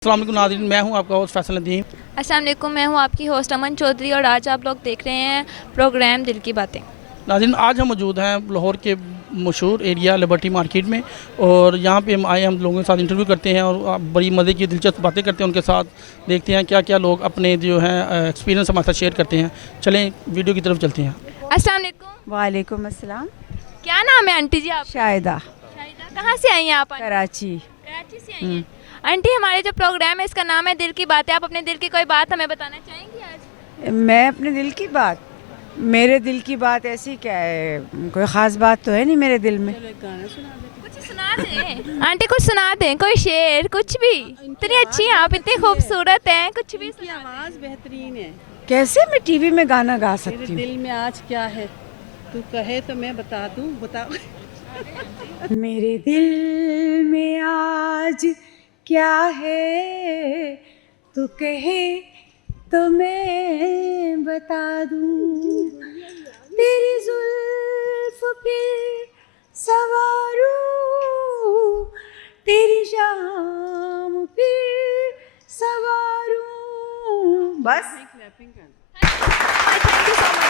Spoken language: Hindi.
अस्सलाम वालेकुम नाज़रीन, मैं हूं आपका होस्ट फैसल नदीम। अस्सलाम वालेकुम, मैं हूँ आपकी होस्ट अमन चौधरी और आज आप लोग देख रहे हैं प्रोग्राम दिल की बातें। नाज़रीन, आज हम मौजूद हैं लाहौर के मशहूर एरिया लिबर्टी मार्केट में और यहाँ पे हम आए, हम लोगों के साथ इंटरव्यू करते हैं और बड़ी मज़े की दिलचस्प बातें करते हैं उनके साथ। देखते हैं क्या क्या लोग अपने जो हैं एक्सपीरियंस हमारे साथ शेयर करते हैं। चलें वीडियो की तरफ चलते हैं। अस्सलाम वालेकुम। वालेकुम अस्सलाम। क्या नाम है आंटी जी आप? शाहिदा, शाहिदा। कहाँ से आई हैं आप? कराची। कराची से आई हैं। आंटी, हमारे जो प्रोग्राम है इसका नाम है दिल की बातें। आप अपने दिल की कोई बात हमें बताना चाहेंगी आज? मैं अपने दिल की बात, मेरे दिल की बात ऐसी क्या है, कोई ख़ास बात तो है नहीं मेरे दिल में। कुछ सुना दें आंटी, कुछ सुना दें, कोई शेर, कुछ भी। इतनी अच्छी हैं आप, इतनी खूबसूरत हैं, कुछ भी सुना दें। आवाज़ बेहतरीन है। कैसे मैं टीवी में गाना गा तेरे सकती हूँ? दिल में आज क्या है, तू कहे तो मैं बता दूं, बता। मेरे दिल में आज क्या है, तू कहे तो मैं बता दूं। तेरी जुल्फ पे सवारूं, तेरी शाम पे सवारूं। बस थैंक यू सो मच।